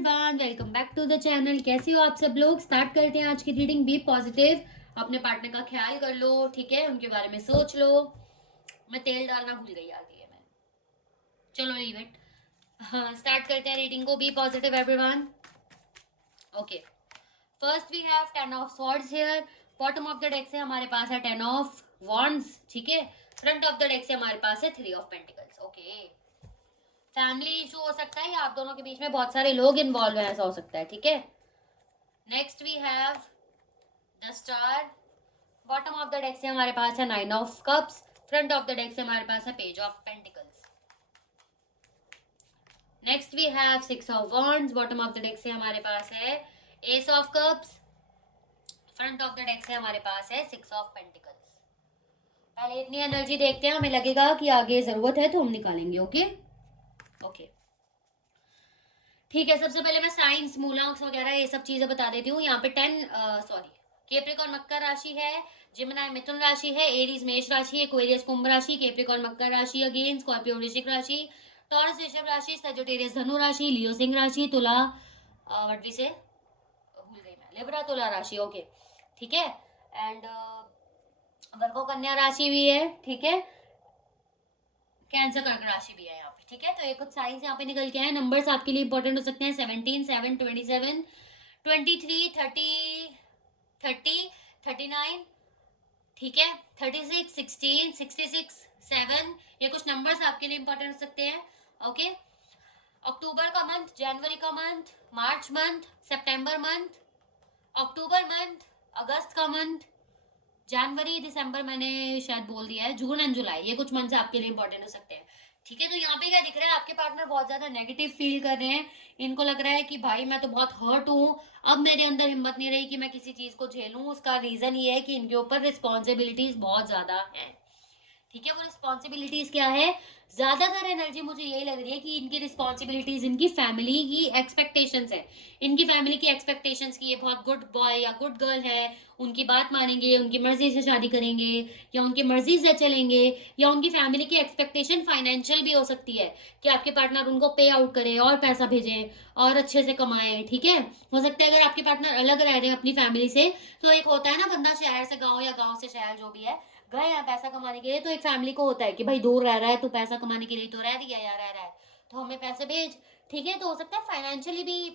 Everyone, welcome back to the channel. कैसे हो आप सब लोग। स्टार्ट करते हैं आज की रीडिंग। बी पॉजिटिव, अपने पार्टनर का ख्याल कर लो, ठीक है, उनके बारे में सोच लो। मैं तेल डालना भूल गई यार, ये मैं, चलो लीव इट। हाँ, स्टार्ट करते हैं रीडिंग को। Be positive everyone. Okay, first we have 10 of swords here. Bottom of the deck से हमारे पास है 10 ऑफ वॉन्ड्स, ठीक है। फ्रंट ऑफ द डेक से हमारे पास है 3 of pentacles. Okay, family issue हो सकता है या आप दोनों के बीच में बहुत सारे लोग इन्वॉल्व हैं, ऐसा हो सकता है, ठीक है। Next we have the star. Bottom of the deck से हमारे पास है 9 of cups. Front of the deck से हमारे पास है page of pentacles. Next we have 6 of wands. Bottom of the deck से हमारे पास है ace of cups. Front of the deck से हमारे पास है 6 ऑफ पेंटिकल्स। पहले इतनी एनर्जी देखते हैं, हमें लगेगा कि आगे जरूरत है तो हम निकालेंगे। ओके ओके, ठीक है। सबसे पहले मैं साइंस, मूलांक वगैरह ये सब चीजें बता देती हूँ। यहाँ पे 10 कैप्रिकॉर्न मकर राशि है, जिमिनाई मिथुन राशि है, एरीज मेष राशि है, एक्वेरियस कुंभ राशि, कैप्रिकॉर्न मकर राशि अगेन, स्कॉर्पियो वृश्चिक राशि, टॉरस वृषभ राशि, सजिटेरियस धनु राशि, लियो सिंह राशि, तुला व्हाट वी से भूल गई मैं, लिब्रा तुला राशि। ओके, ठीक है। एंड वर्गो कन्या राशि भी है, ठीक है। कैंसर कर्क राशि भी है यहाँ पे, ठीक है। तो ये कुछ साइंस यहाँ पे निकल के आए। नंबर्स आपके लिए इंपॉर्टेंट हो सकते हैं। 17, 7, 27, 23, 30, 30, 39, ठीक है, 36, 16, 66, 7, ये कुछ नंबर्स आपके लिए इंपॉर्टेंट हो सकते हैं। ओके, अक्टूबर का मंथ, जनवरी का मंथ, मार्च मंथ, सितंबर मंथ, अक्टूबर मंथ, अगस्त का मंथ, जनवरी, दिसंबर मैंने शायद बोल दिया है, जून एंड जुलाई, ये कुछ मंथ्स आपके लिए इंपॉर्टेंट हो सकते हैं, ठीक है। तो यहाँ पे क्या दिख रहा है, आपके पार्टनर बहुत ज्यादा नेगेटिव फील कर रहे हैं। इनको लग रहा है कि भाई मैं तो बहुत हर्ट हूँ, अब मेरे अंदर हिम्मत नहीं रही कि मैं किसी चीज को झेलूं। उसका रीजन ये है कि इनके ऊपर रिस्पॉन्सिबिलिटीज बहुत ज्यादा है, ठीक है। वो रिस्पॉन्सिबिलिटीज क्या है, ज्यादातर एनर्जी मुझे यही लग रही है कि इनकी रिस्पॉन्सिबिलिटीज इनकी फैमिली की एक्सपेक्टेशंस है। इनकी फैमिली की एक्सपेक्टेशंस की ये बहुत गुड बॉय या गुड गर्ल है, उनकी बात मानेंगे, उनकी मर्जी से शादी करेंगे, या उनकी मर्जी से चलेंगे, या उनकी फैमिली की एक्सपेक्टेशन फाइनेंशियल भी हो सकती है कि आपके पार्टनर उनको पे आउट करे और पैसा भेजे और अच्छे से कमाए, ठीक है। हो सकता है अगर आपके पार्टनर अलग रह रहे हैं अपनी फैमिली से, तो एक होता है ना, बंदा शहर से गाँव या गाँव से शहर जो भी है गए हैं पैसा कमाने के लिए, तो एक फैमिली को होता है कि भाई दूर रह रहा है तो पैसा कमाने के लिए तो रह दिया या रह रहा है तो हमें पैसे भेज, ठीक है। तो हो सकता है फाइनेंशियली भी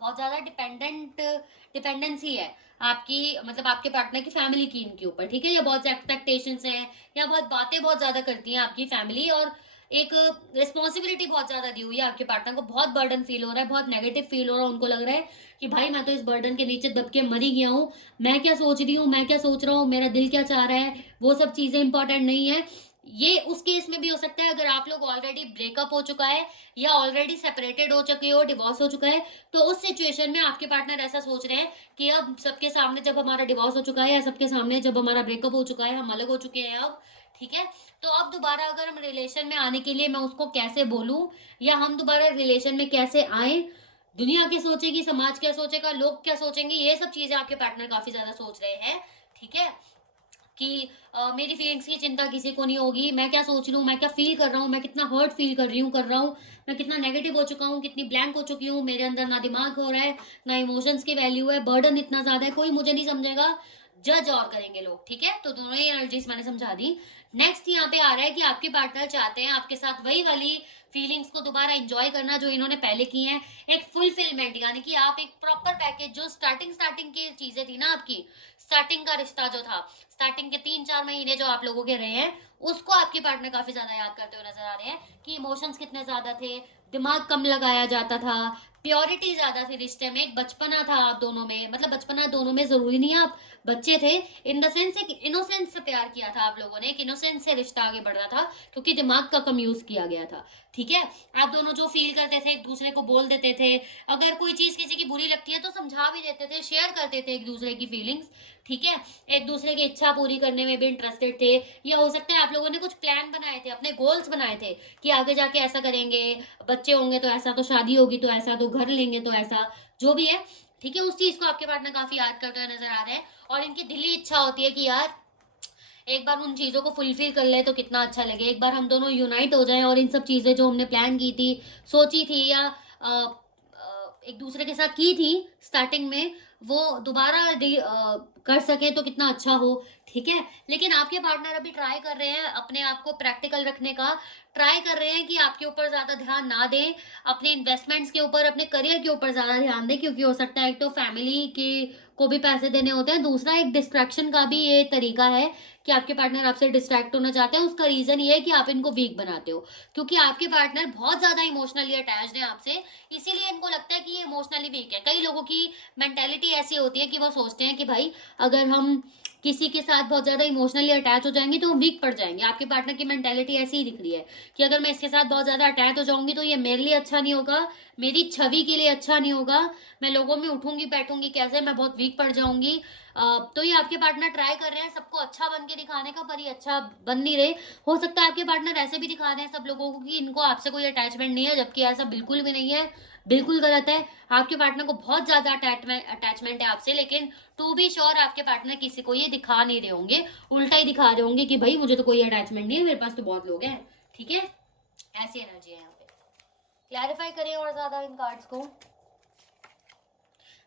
बहुत ज्यादा डिपेंडेंसी है आपकी, मतलब आपके पार्टनर की फैमिली की इनके ऊपर, ठीक है। या बहुत एक्सपेक्टेशंस हैं, या बहुत बातें बहुत ज्यादा करती हैं आपकी फैमिली, और एक रिस्पॉन्सिबिलिटी बहुत ज्यादा दी हुई है आपके पार्टनर को। बहुत बर्डन फील हो रहा है, बहुत नेगेटिव फील हो रहा है। उनको लग रहा है कि भाई मैं तो इस बर्डन के नीचे दब के मर ही गया हूँ, मैं क्या सोच रही हूँ, मैं क्या सोच रहा हूँ, मेरा दिल क्या चाह रहा है, वो सब चीजें इंपॉर्टेंट नहीं है। ये उस केस में भी हो सकता है अगर आप लोग ऑलरेडी ब्रेकअप हो चुका है या ऑलरेडी सेपरेटेड हो चुके हो, डिवोर्स हो चुका है, तो उस सिचुएशन में आपके पार्टनर ऐसा सोच रहे हैं कि अब सबके सामने जब हमारा डिवोर्स हो चुका है, या सबके सामने जब हमारा ब्रेकअप हो चुका है, हम अलग हो चुके हैं अब, ठीक है, तो अब दोबारा अगर हम रिलेशन में आने के लिए मैं उसको कैसे बोलूं, या हम दोबारा रिलेशन में कैसे आए, दुनिया क्या सोचेगी, समाज क्या सोचेगा, लोग क्या सोचेंगे, ये सब चीजें आपके पार्टनर काफी ज्यादा सोच रहे हैं, ठीक है। कि मेरी फीलिंग्स की चिंता किसी को नहीं होगी, मैं क्या सोच रही हूँ, मैं क्या फील कर रहा हूँ, मैं कितना हर्ट फील कर रहा हूँ, मैं कितना नेगेटिव हो चुका हूँ, कितनी ब्लैंक हो चुकी हूँ, मेरे अंदर ना दिमाग हो रहा है, ना इमोशंस की वैल्यू है, बर्डन इतना ज्यादा है, कोई मुझे नहीं समझेगा, जज और करेंगे लोग, ठीक है। तो दोनों ही एनर्जीज मैंने समझा दी। नेक्स्ट यहाँ पे आ रहा है कि आपके पार्टनर चाहते हैं आपके साथ वही वाली फीलिंग्स को दोबारा एंजॉय करना जो इन्होंने पहले की हैं, एक फुलफिलमेंट, यानी कि आप एक प्रॉपर पैकेज, जो स्टार्टिंग स्टार्टिंग की चीजें थी ना आपकी, स्टार्टिंग का रिश्ता जो था, स्टार्टिंग के 3-4 महीने जो आप लोगों के रहे हैं, उसको आपके पार्टनर काफी ज्यादा याद करते हुए नजर आ रहे हैं कि इमोशंस कितने ज्यादा थे, दिमाग कम लगाया जाता था, प्योरिटी ज्यादा थी रिश्ते में, एक बचपना था आप दोनों में, मतलब बचपना दोनों में जरूरी नहीं है आप बच्चे थे, इन द सेंस एक इनोसेंस से प्यार किया था आप लोगों ने, एक इनोसेंस से रिश्ता आगे बढ़ रहा था क्योंकि दिमाग का कम यूज किया गया था, ठीक है। आप दोनों जो फील करते थे एक दूसरे को बोल देते थे, अगर कोई चीज किसी की बुरी लगती है तो समझा भी देते थे, शेयर करते थे एक दूसरे की फीलिंग्स, ठीक है। एक दूसरे की इच्छा पूरी करने में भी इंटरेस्टेड थे, या हो सकता है आप लोगों ने कुछ प्लान बनाए थे, अपने गोल्स बनाए थे कि आगे जाके ऐसा करेंगे, बच्चे होंगे तो ऐसा, तो शादी होगी तो ऐसा, तो घर लेंगे तो ऐसा, जो भी है, ठीक है। उस चीज को आपके पार्टनर काफी याद करते हुए नजर आ रहे हैं, और इनकी दिली इच्छा होती है कि यार एक बार उन चीजों को फुलफिल कर ले तो कितना अच्छा लगे, एक बार हम दोनों यूनाइट हो जाएं और इन सब चीजें जो हमने प्लान की थी, सोची थी, या एक दूसरे के साथ की थी स्टार्टिंग में, वो दोबारा कर सके तो कितना अच्छा हो, ठीक है। लेकिन आपके पार्टनर अभी ट्राई कर रहे हैं अपने आप को प्रैक्टिकल रखने का, ट्राई कर रहे हैं कि आपके ऊपर ज्यादा ध्यान ना दें, अपने इन्वेस्टमेंट्स के ऊपर, अपने करियर के ऊपर ज्यादा ध्यान दें, क्योंकि हो सकता है एक तो फैमिली के को भी पैसे देने होते हैं, दूसरा एक डिस्ट्रैक्शन का भी ये तरीका है कि आपके पार्टनर आपसे डिस्ट्रैक्ट होना चाहते हैं। उसका रीजन ये है कि आप इनको वीक बनाते हो, क्योंकि आपके पार्टनर बहुत ज्यादा इमोशनली अटैच्ड है आपसे, इसीलिए इनको लगता है कि ये इमोशनली वीक है। कई लोगों की मेंटेलिटी ऐसी होती है कि वो सोचते हैं कि भाई अगर हम किसी के साथ बहुत ज्यादा इमोशनली अटैच हो जाएंगे तो हम वीक पड़ जाएंगे। आपके पार्टनर की मेंटेलिटी ऐसी ही दिख रही है कि अगर मैं इसके साथ बहुत ज्यादा अटैच हो जाऊंगी तो ये मेरे लिए अच्छा नहीं होगा, मेरी छवि के लिए अच्छा नहीं होगा, मैं लोगों में उठूंगी बैठूंगी कैसे, मैं बहुत वीक पड़ जाऊंगी। तो ये आपके पार्टनर ट्राई कर रहे हैं सबको अच्छा बन के दिखाने का, पर ये अच्छा बन नहीं रहे। हो सकता है आपके पार्टनर ऐसे भी दिखा रहे हैं सब लोगों को कि इनको आपसे कोई अटैचमेंट नहीं है, जबकि ऐसा बिल्कुल भी नहीं है, बिल्कुल गलत है। आपके पार्टनर को बहुत ज्यादा अटैचमेंट है आपसे, लेकिन टू बी श्योर आपके पार्टनर किसी को ये दिखा नहीं रहे होंगे, उल्टा ही दिखा रहे होंगे कि भाई मुझे तो कोई अटैचमेंट नहीं है, मेरे पास तो बहुत लोग हैं, ठीक है। ऐसी एनर्जी है यहाँ पे। क्लैरिफाई करें और ज्यादा इन कार्ड्स को।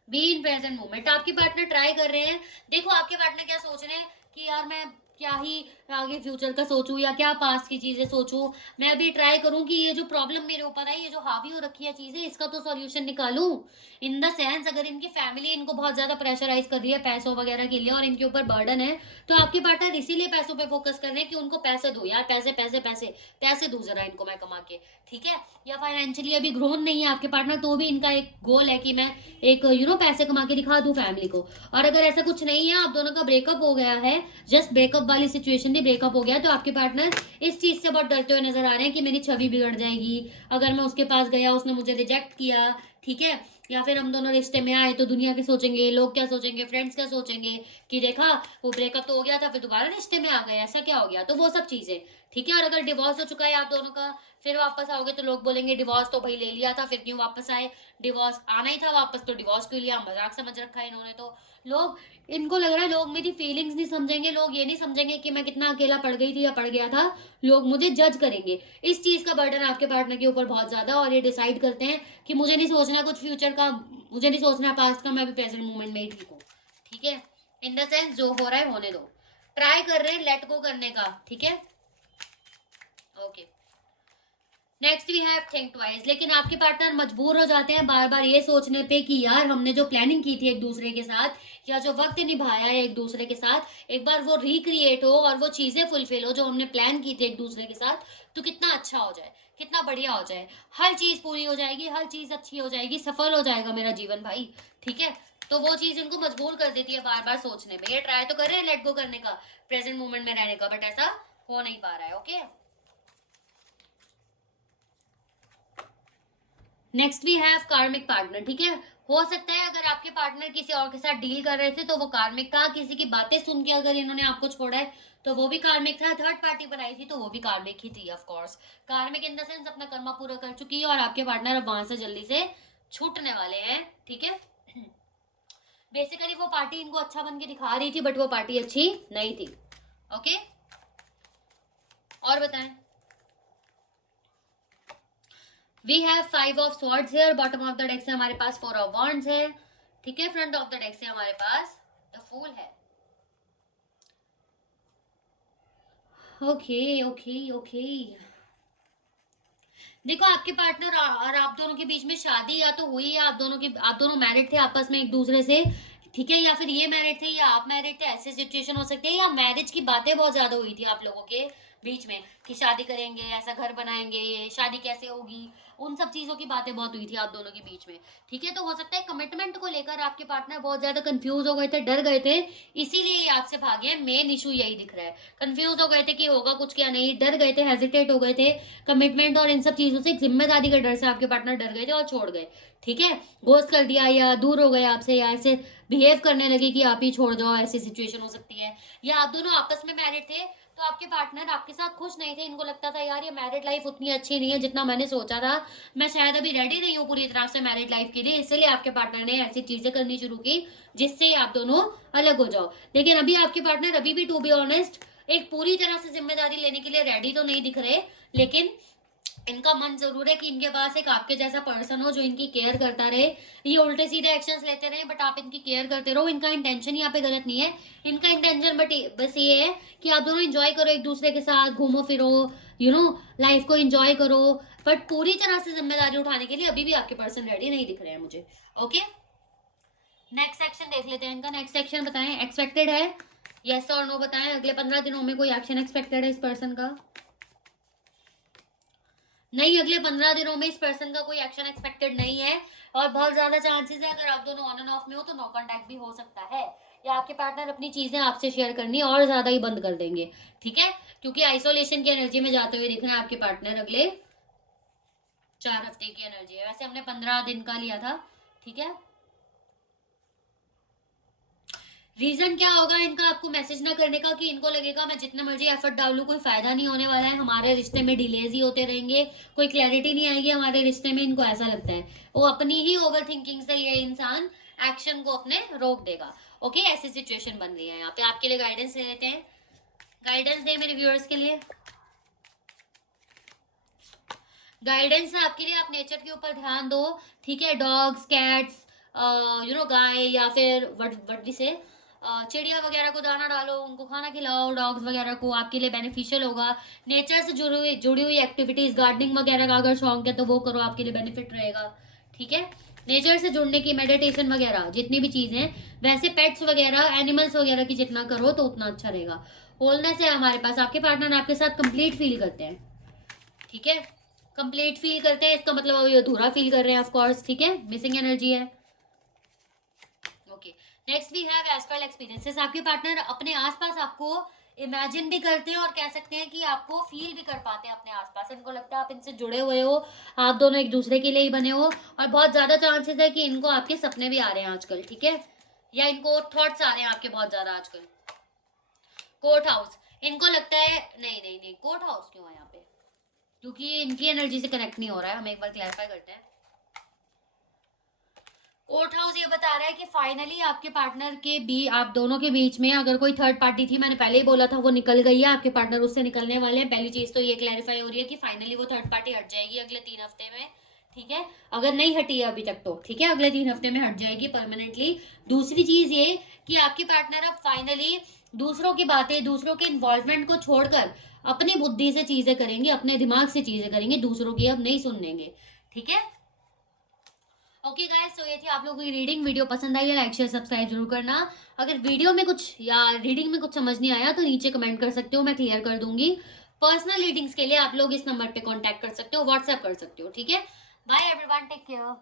बी इन प्रेजेंट मोमेंट, आपके पार्टनर ट्राई कर रहे हैं। देखो आपके पार्टनर क्या सोच रहे हैं कि यार मैं क्या ही आगे फ्यूचर का सोचूं या क्या पास्ट की चीजें सोचूं, मैं अभी ट्राई करूं कि ये जो प्रॉब्लम मेरे ऊपर है, ये जो हावी हो रखी है चीजें, इसका तो सॉल्यूशन निकालूं। इन द सेंस अगर इनकी फैमिली इनको बहुत ज्यादा प्रेशराइज कर रही है पैसों वगैरह के लिए और इनके ऊपर बर्डन है, तो आपके पार्टनर इसीलिए पैसों पे फोकस कर रहे हैं कि उनको पैसे दो यार, पैसे पैसे पैसे पैसे दो जरा इनको मैं कमा के, ठीक है। या फाइनेंशियली अभी ग्रोन नहीं है आपके पार्टनर, तो भी इनका एक गोल है कि मैं एक पैसे कमा के दिखा दूं फैमिली को। और अगर ऐसा कुछ नहीं है, आप दोनों का ब्रेकअप हो गया है, जस्ट ब्रेकअप वाली सिचुएशन थी, ब्रेकअप हो गया, तो आपके पार्टनर इस चीज से बहुत डरते हुए नजर आ रहे हैं कि मेरी छवि बिगड़ जाएगी अगर मैं उसके पास गया, उसने मुझे रिजेक्ट किया, ठीक है। या फिर हम दोनों रिश्ते में आए तो दुनिया के सोचेंगे, लोग क्या सोचेंगे, फ्रेंड्स क्या सोचेंगे कि देखा वो ब्रेकअप तो हो गया था फिर दोबारा रिश्ते में आ गए, ऐसा क्या हो गया, तो वो सब चीजें, ठीक है। और अगर डिवोर्स हो चुका है आप दोनों का, फिर वापस आओगे तो लोग बोलेंगे डिवोर्स तो भाई ले लिया था, फिर क्यों वापस आए, डिवोर्स आना ही था वापस तो डिवोर्स क्यों लिया, मजाक समझ रखा है इन्होंने। तो लोग, इनको लग रहा है लोग मेरी फीलिंग्स नहीं समझेंगे, लोग ये नहीं समझेंगे कि मैं कितना अकेला पड़ गई थी या पड़ गया था, लोग मुझे जज करेंगे। इस चीज का बर्डन आपके पार्टनर के ऊपर बहुत ज्यादा, और ये डिसाइड करते हैं कि मुझे नहीं सोचना कुछ फ्यूचर का, मुझे नहीं सोचना पास्ट का, मैं भी प्रेजेंट मोमेंट में ही ठीक हूँ, ठीक है। इन द सेंस जो हो रहा है होने दो, ट्राई कर रहे हैं लेट गो करने का, ठीक है, okay. Next we have think twice, लेकिन आपके पार्टनर मजबूर हो जाते हैं बार बार ये सोचने पे कि यार हमने जो प्लानिंग की थी एक दूसरे के साथ, या जो वक्त निभाया है एक दूसरे के साथ, एक बार वो रिक्रिएट हो और वो चीजें फुलफिल हो जो हमने प्लान की थी एक दूसरे के साथ, तो कितना अच्छा हो जाए, कितना बढ़िया हो जाए, हर चीज पूरी हो जाएगी, हर चीज अच्छी हो जाएगी, सफल हो जाएगा मेरा जीवन भाई, ठीक है। तो वो चीज इनको मजबूर कर देती है बार बार सोचने में। ये ट्राई तो कर रहे हैं लेट गो करने का, प्रेजेंट मोमेंट में रहने का, बट ऐसा हो नहीं पा रहा है, ओके। नेक्स्ट वी हैव कार्मिक पार्टनर, ठीक है। हो सकता है अगर आपके पार्टनर किसी और के साथ डील कर रहे थे तो वो कार्मिक था, किसी की बातें सुन के अगर इन्होंने आपको छोड़ा है तो वो भी कार्मिक था, थर्ड पार्टी बनाई थी तो वो भी कार्मिक ही थी, ऑफ कोर्स। कार्मिक इन द सेंस अपना कर्मा पूरा कर चुकी है और आपके पार्टनर अब वहां से जल्दी से छूटने वाले हैं, ठीक है। बेसिकली वो पार्टी इनको अच्छा बन के दिखा रही थी बट वो पार्टी अच्छी नहीं थी, ओके। और बताएं। वी हैव 5 ऑफ स्वॉर्ड्स है, बॉटम ऑफ द डेक से हमारे पास 4 ऑफ वॉन्ड्स है, ठीक है। फ्रंट ऑफ द डेक से हमारे पास द फूल है, ओके ओके ओके। देखो आपके पार्टनर और आप दोनों के बीच में शादी या तो हुई है, आप दोनों मैरिड थे आपस में एक दूसरे से, ठीक है, या फिर ये मैरिड थे या आप मैरिड थे, ऐसे सिचुएशन हो सकती है, या मैरिज की बातें बहुत ज्यादा हुई थी आप लोगों के बीच में कि शादी करेंगे, ऐसा घर बनाएंगे, ये शादी कैसे होगी, उन सब चीजों की बातें बहुत हुई थी आप दोनों के बीच में, ठीक है। तो हो सकता है कमिटमेंट को लेकर आपके पार्टनर बहुत ज्यादा कंफ्यूज हो गए थे, डर गए थे, इसीलिए ये आपसे भागे। मेन इशू यही दिख रहा है, कंफ्यूज हो गए थे कि होगा कुछ क्या नहीं, डर गए थे, हेजिटेट हो गए थे कमिटमेंट और इन सब चीजों से, जिम्मेदारी के डर से आपके पार्टनर डर गए थे और छोड़ गए, ठीक है। घोस्ट कर दिया या दूर हो गए आपसे, या ऐसे बिहेव करने लगे कि आप ही छोड़ जाओ, ऐसी सिचुएशन हो सकती है। या आप दोनों आपस में मैरिड थे तो आपके पार्टनर आपके साथ खुश नहीं थे, इनको लगता था यार ये मैरिड लाइफ उतनी अच्छी नहीं है जितना मैंने सोचा था, मैं शायद अभी रेडी नहीं हूँ पूरी तरह से मैरिड लाइफ के लिए, इसलिए आपके पार्टनर ने ऐसी चीजें करनी शुरू की जिससे आप दोनों अलग हो जाओ। लेकिन अभी आपके पार्टनर अभी भी टू बी ऑनेस्ट एक पूरी तरह से जिम्मेदारी लेने के लिए रेडी तो नहीं दिख रहे, लेकिन इनका मन जरूर है कि इनके पास एक आपके जैसा पर्सन हो जो इनकी केयर करता रहे। ये उल्टे सीधे एक्शंस लेते रहे बट आप इनकी केयर करते रहो। इनका इंटेंशन यहाँ पे गलत नहीं है। इनका इंटेंशन बस ये है कि आप दोनों एंजॉय करो एक दूसरे के साथ, घूमो फिरो, लाइफ को एंजॉय करो। बट पूरी तरह से जिम्मेदारी उठाने के लिए अभी भी आपके पर्सन रेडी नहीं दिख रहे हैं मुझे। ओके, नेक्स्ट सेक्शन देख लेते हैं इनका। नेक्स्ट सेक्शन बताएं, एक्सपेक्टेड है, यस और नो बताएं। अगले 15 दिनों में कोई एक्शन एक्सपेक्टेड है इस पर्सन का? नहीं, अगले 15 दिनों में इस पर्सन का कोई एक्शन एक्सपेक्टेड नहीं है। और बहुत ज्यादा चांसेस है अगर आप दोनों ऑन एंड ऑफ में हो तो नो कॉन्टैक्ट भी हो सकता है, या आपके पार्टनर अपनी चीजें आपसे शेयर करनी और ज्यादा ही बंद कर देंगे। ठीक है, क्योंकि आइसोलेशन की एनर्जी में जाते हुए दिख रहे हैं आपके पार्टनर अगले 4 हफ्ते की एनर्जी है। वैसे हमने 15 दिन का लिया था। ठीक है, रीजन क्या होगा इनका आपको मैसेज ना करने का? कि इनको लगेगा मैं जितना मर्जी एफर्ट डालूं कोई फायदा नहीं होने वाला है, हमारे रिश्ते में डिलेज ही होते रहेंगे, कोई क्लैरिटी नहीं आएगी हमारे रिश्ते में। इनको ऐसा लगता है, वो अपनी ही ओवर थिंकिंग से ये इंसान एक्शन को अपने रोक देगा। ओके, ऐसी सिचुएशन बन रही है यहाँ पे। आपके लिए गाइडेंस ले लेते हैं। गाइडेंस दे मेरे व्यूअर्स के लिए। गाइडेंस है आपके लिए, आप नेचर के ऊपर ध्यान दो। ठीक है, डॉग्स, कैट्स, गाय, या फिर वट भी से चिड़िया वगैरह को दाना डालो, उनको खाना खिलाओ। डॉग्स वगैरह को आपके लिए बेनिफिशियल होगा। नेचर से जुड़ी हुई एक्टिविटीज, गार्डनिंग वगैरह का अगर शौक है तो वो करो, आपके लिए बेनिफिट रहेगा। ठीक है, नेचर से जुड़ने की, मेडिटेशन वगैरह जितनी भी चीजें हैं, वैसे पेट्स वगैरह, एनिमल्स वगैरह की जितना करो तो उतना अच्छा रहेगा। होलनेस है हमारे पास, आपके पार्टनर आपके साथ कंप्लीट फील करते हैं। ठीक है, कंप्लीट फील करते हैं, इसका मतलब अभी अधूरा फील कर रहे हैं ऑफ कोर्स। ठीक है, मिसिंग एनर्जी है। Okay, next we have astral experiences. आपके पार्टनर अपने आसपास आपको इमेजिन भी करते हैं और कह सकते हैं कि आपको फील भी कर पाते हैं अपने आसपास। इनको लगता है आप इनसे जुड़े हुए हो, आप दोनों एक दूसरे के लिए ही बने हो। और बहुत ज्यादा चांसेस है कि इनको आपके सपने भी आ रहे हैं आजकल। ठीक है, या इनको थॉट्स आ रहे हैं आपके बहुत ज्यादा आजकल। कोर्ट हाउस, इनको लगता है, नहीं नहीं नहीं, कोर्ट हाउस क्यों है यहाँ पे? क्योंकि इनकी एनर्जी से कनेक्ट नहीं हो रहा है। हम एक बार क्लैरिफाई करते हैं। कोर्ट हाउस ये बता रहा है कि फाइनली आपके पार्टनर के आप दोनों के बीच में अगर कोई थर्ड पार्टी थी, मैंने पहले ही बोला था, वो निकल गई है। आपके पार्टनर उससे निकलने वाले हैं। पहली चीज तो ये क्लैरिफाई हो रही है कि फाइनली वो थर्ड पार्टी हट जाएगी अगले 3 हफ्ते में। ठीक है, अगर नहीं हटी है अभी तक तो ठीक है, अगले 3 हफ्ते में हट जाएगी परमानेंटली। दूसरी चीज ये कि आपके पार्टनर अब फाइनली दूसरों की बातें, दूसरों के इन्वॉल्वमेंट को छोड़कर अपनी बुद्धि से चीजें करेंगे, अपने दिमाग से चीजें करेंगे, दूसरों की अब नहीं सुनेंगे। ठीक है, ओके गाइस, तो ये थी आप लोगों की रीडिंग। वीडियो पसंद आई है लाइक शेयर सब्सक्राइब जरूर करना। अगर वीडियो में कुछ या रीडिंग में कुछ समझ नहीं आया तो नीचे कमेंट कर सकते हो, मैं क्लियर कर दूंगी। पर्सनल रीडिंग्स के लिए आप लोग इस नंबर पे कांटेक्ट कर सकते हो, व्हाट्सएप कर सकते हो। ठीक है, बाय एवरीवन, टेक केयर।